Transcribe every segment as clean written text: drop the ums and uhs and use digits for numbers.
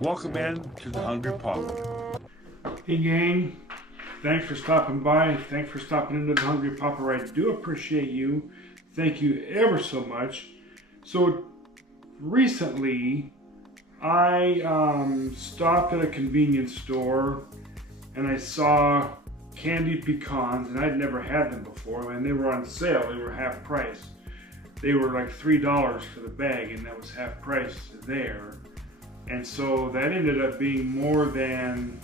Welcome in to the Hungry Papa. Hey gang, thanks for stopping by. Thanks for stopping into the Hungry Papa. I do appreciate you. Thank you ever so much. So recently I stopped at a convenience store and I saw candied pecans, and I'd never had them before, and they were on sale. They were half price. They were like $3 for the bag, and that was half price there. And so that ended up being more than,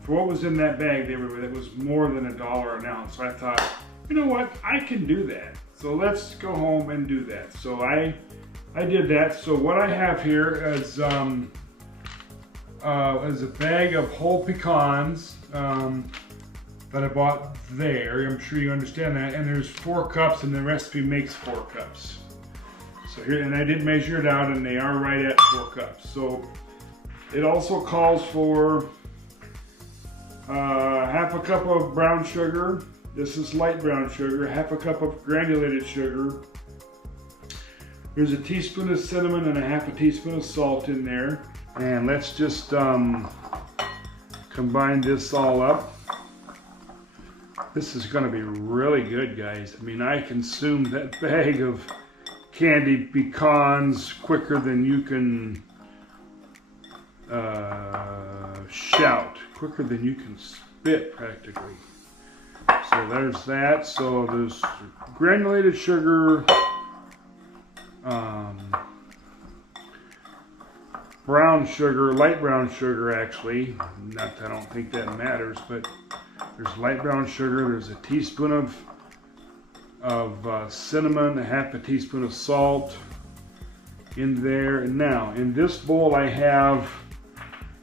for what was in that bag, it was more than $1 an ounce. So I thought, you know what, I can do that. So let's go home and do that. So I did that. So what I have here is a bag of whole pecans that I bought there. I'm sure you understand that. And there's 4 cups, and the recipe makes 4 cups. So here, and I did measure it out, and they are right at 4 cups. So it also calls for half a cup of brown sugar. This is light brown sugar. Half a cup of granulated sugar. There's a teaspoon of cinnamon and a half a teaspoon of salt in there. And let's just combine this all up. This is going to be really good, guys. I mean, I consumed that bag of candied pecans quicker than you can shout, quicker than you can spit, practically. So there's that. So there's granulated sugar, brown sugar, light brown sugar actually. Not that I don't think that matters, but there's light brown sugar. There's a teaspoon of cinnamon, a half a teaspoon of salt in there. And now in this bowl I have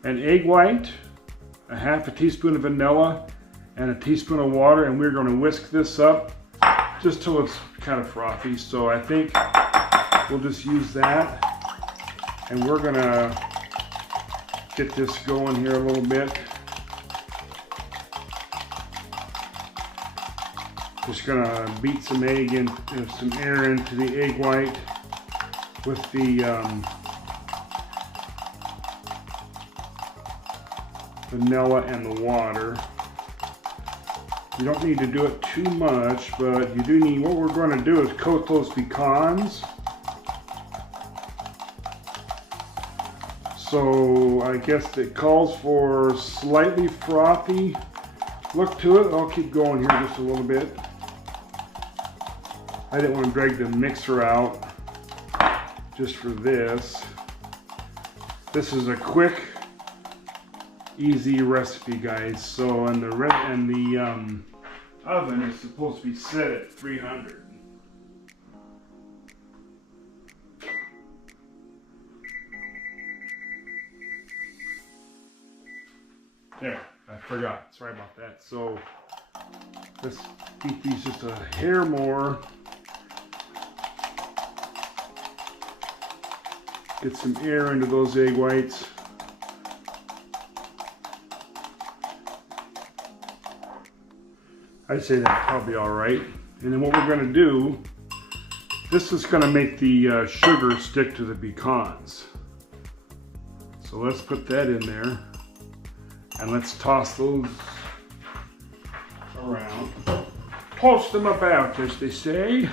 an egg white, a half a teaspoon of vanilla, and a teaspoon of water, and we're going to whisk this up just till it's kind of frothy. So I think we'll just use that, and we're going to get this going here a little bit. Just gonna beat some egg in, some air into the egg white with the vanilla and the water. You don't need to do it too much, but you do need, what we're going to do is coat those pecans. So I guess it calls for slightly frothy look to it. I'll keep going here just a little bit. I didn't want to drag the mixer out just for this. This is a quick, easy recipe, guys. So, and the oven is supposed to be set at 300. There, I forgot. Sorry about that. So let's heat these just a hair more. Get some air into those egg whites. I'd say that's probably all right. And then what we're going to do, this is going to make the sugar stick to the pecans. So let's put that in there. And let's toss those around. Toss them about, as they say.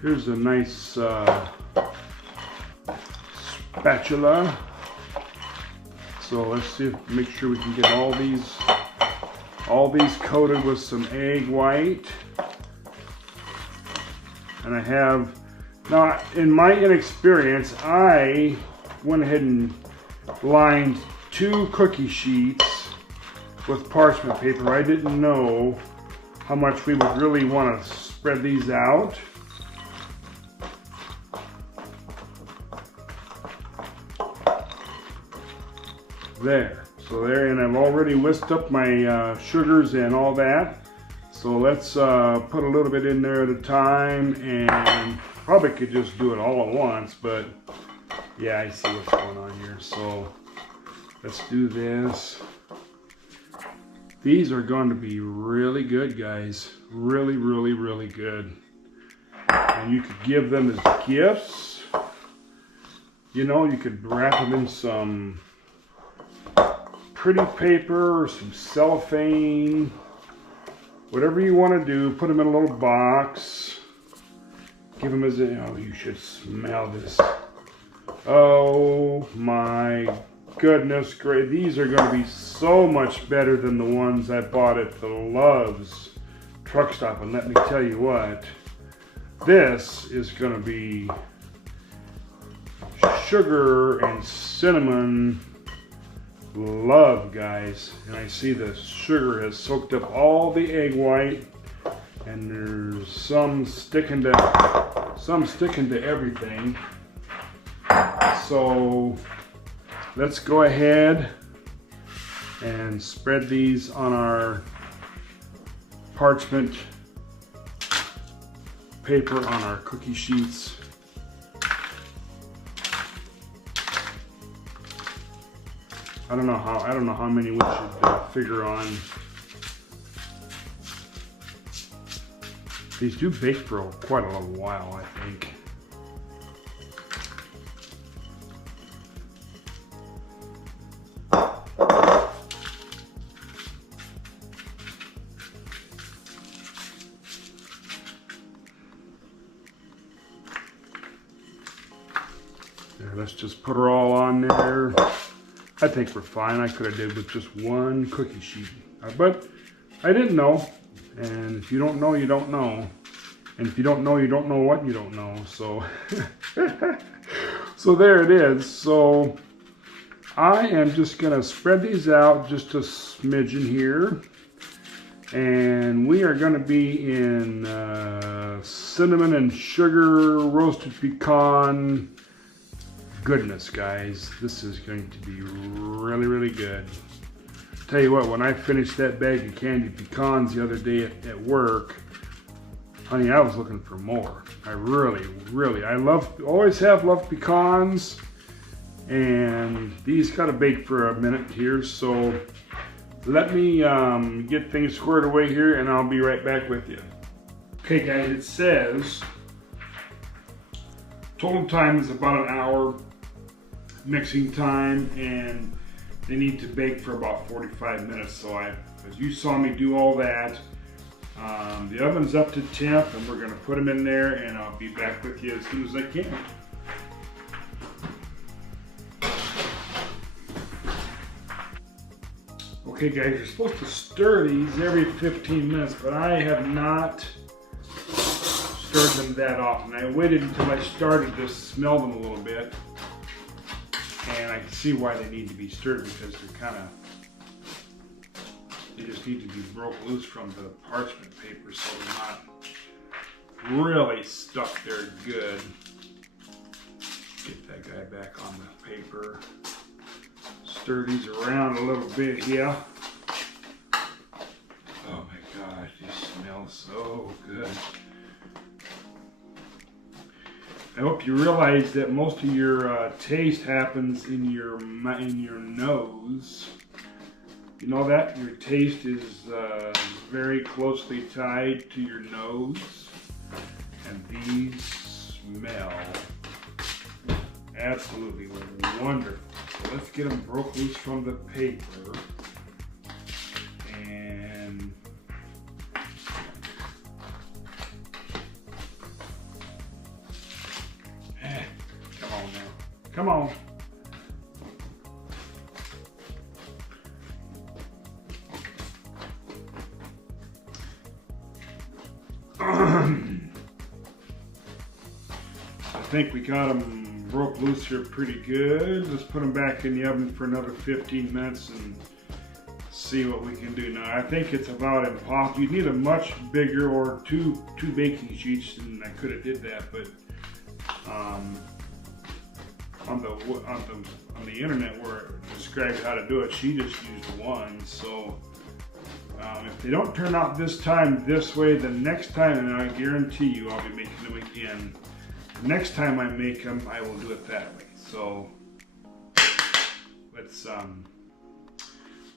Here's a nice spatula. So let's see, make sure we can get all these coated with some egg white. And I have, now in my inexperience, I went ahead and lined 2 cookie sheets with parchment paper. I didn't know how much we would really want to spread these out. There, so there, and I've already whisked up my sugars and all that. So let's put a little bit in there at a time, and probably could just do it all at once, but yeah, I see what's going on here. So let's do this. These are going to be really good, guys. Really, really, really good. And you could give them as gifts. You know, you could wrap them in some pretty paper or some cellophane, whatever you want to do. Put them in a little box. Give them as a, oh, you should smell this. Oh my goodness, great. These are going to be so much better than the ones I bought at the Love's truck stop. And let me tell you what, this is going to be sugar and cinnamon love, guys. And I see the sugar has soaked up all the egg white, and there's some sticking to everything. So let's go ahead and spread these on our parchment paper on our cookie sheets. I don't know how many we should figure on. These do bake for quite a little while, I think. There, let's just put her all on there. I think we're fine. I could have did with just one cookie sheet, but I didn't know. And if you don't know, you don't know. And if you don't know, you don't know what you don't know. So, so there it is. So I am just gonna spread these out just a smidgen here. And we are gonna be in cinnamon and sugar roasted pecan goodness, guys. This is going to be really, really good. Tell you what, when I finished that bag of candied pecans the other day at work, honey, I was looking for more. I really, always have loved pecans, and these gotta bake for a minute here, so let me get things squared away here, and I'll be right back with you. Okay, guys, it says total time is about an hour mixing time, and they need to bake for about 45 minutes. So as you saw me do all that, the oven's up to temp, and we're going to put them in there, and I'll be back with you as soon as I can. Okay, guys, you're supposed to stir these every 15 minutes, but I have not stirred them that often. I waited until I started to smell them a little bit, and I can see why they need to be stirred, because they just need to be broke loose from the parchment paper, so they're not really stuck there good. Get that guy back on the paper. Stir these around a little bit here. Oh my gosh, these smell so good. I hope you realize that most of your taste happens in your nose. You know that? Your taste is very closely tied to your nose. And these smell absolutely wonderful. So let's get them broke loose from the paper. And come on now. Come on. I think we got them broke loose here pretty good. Let's put them back in the oven for another 15 minutes and see what we can do. Now I think it's about impossible. You need a much bigger, or two baking sheets, and I could have did that, but on the internet where it described how to do it, she just used one. So if they don't turn out this time this way, the next time, and I guarantee you I'll be making them again. The next time I make them, I will do it that way. So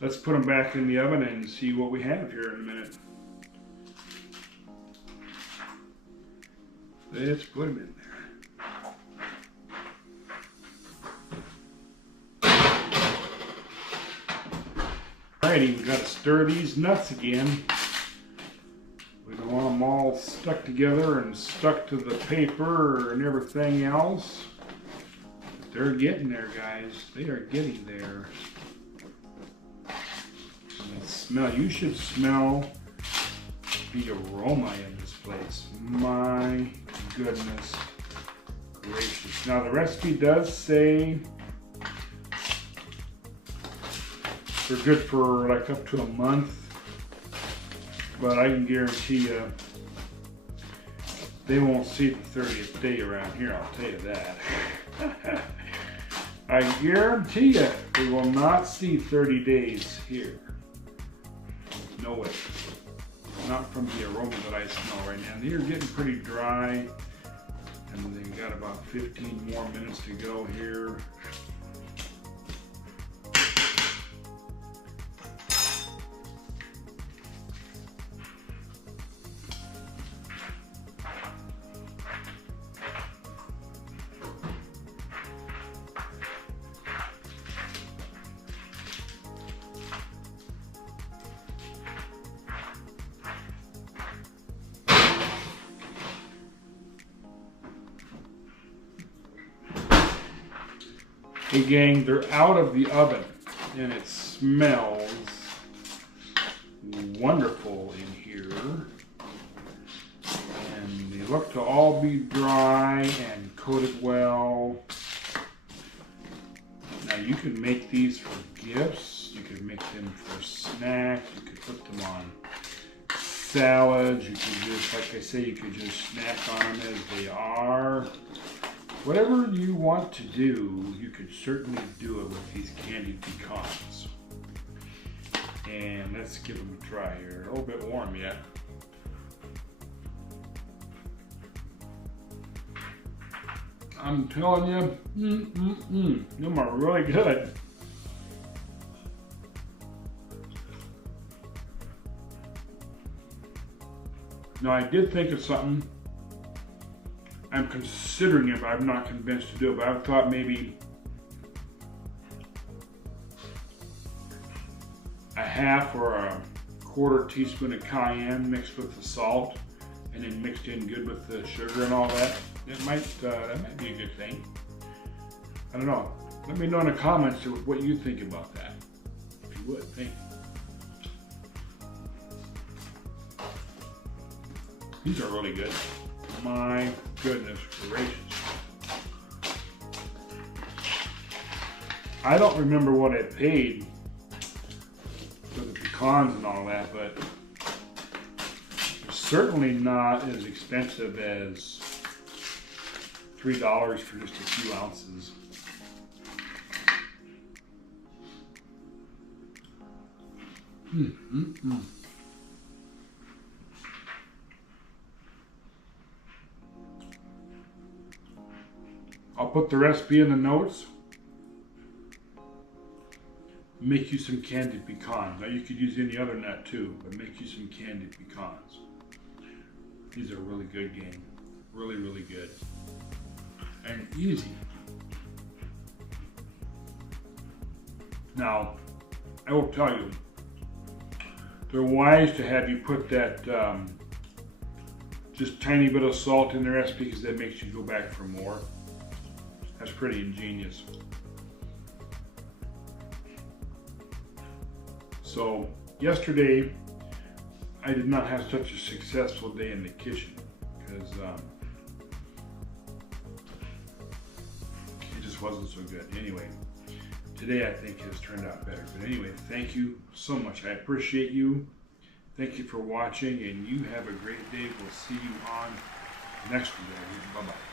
let's put them back in the oven and see what we have here in a minute. Let's put them in there. Alrighty, we got to stir these nuts again. We don't want them all stuck together and stuck to the paper and everything else. But they're getting there, guys. They are getting there. And the smell, you should smell the aroma in this place. My goodness gracious. Now the recipe does say they're good for like up to a month. But I can guarantee you, they won't see the 30th day around here, I'll tell you that. I guarantee you, they will not see 30 days here. No way. Not from the aroma that I smell right now. They're getting pretty dry, and they've got about 15 more minutes to go here. Hey gang, they're out of the oven and it smells wonderful in here. And they look to all be dry and coated well. Now you can make these for gifts, you could make them for snacks, you could put them on salads, you could just, like I say, you could just snack on them as they are. Whatever you want to do, you could certainly do it with these candied pecans. And let's give them a try here. A little bit warm yet. I'm telling you, them are really good. Now I did think of something. I'm considering it, but I'm not convinced to do it. But I thought maybe a half or a quarter teaspoon of cayenne mixed with the salt, and then mixed in good with the sugar and all that. That might be a good thing. I don't know. Let me know in the comments what you think about that. If you would, thank you. These are really good. My goodness gracious. I don't remember what I paid for the pecans and all that, but it's certainly not as expensive as $3 for just a few ounces. I'll put the recipe in the notes. Make you some candied pecans. Now you could use any other nut too, but make you some candied pecans. These are really good, gang. Really, really good. And easy. Now, I will tell you, they're wise to have you put that just tiny bit of salt in the recipe because that makes you go back for more. That's pretty ingenious. So yesterday, I did not have such a successful day in the kitchen because it just wasn't so good. Anyway, today I think it has turned out better. But anyway, thank you so much. I appreciate you. Thank you for watching, and you have a great day. We'll see you on the next video. Bye-bye.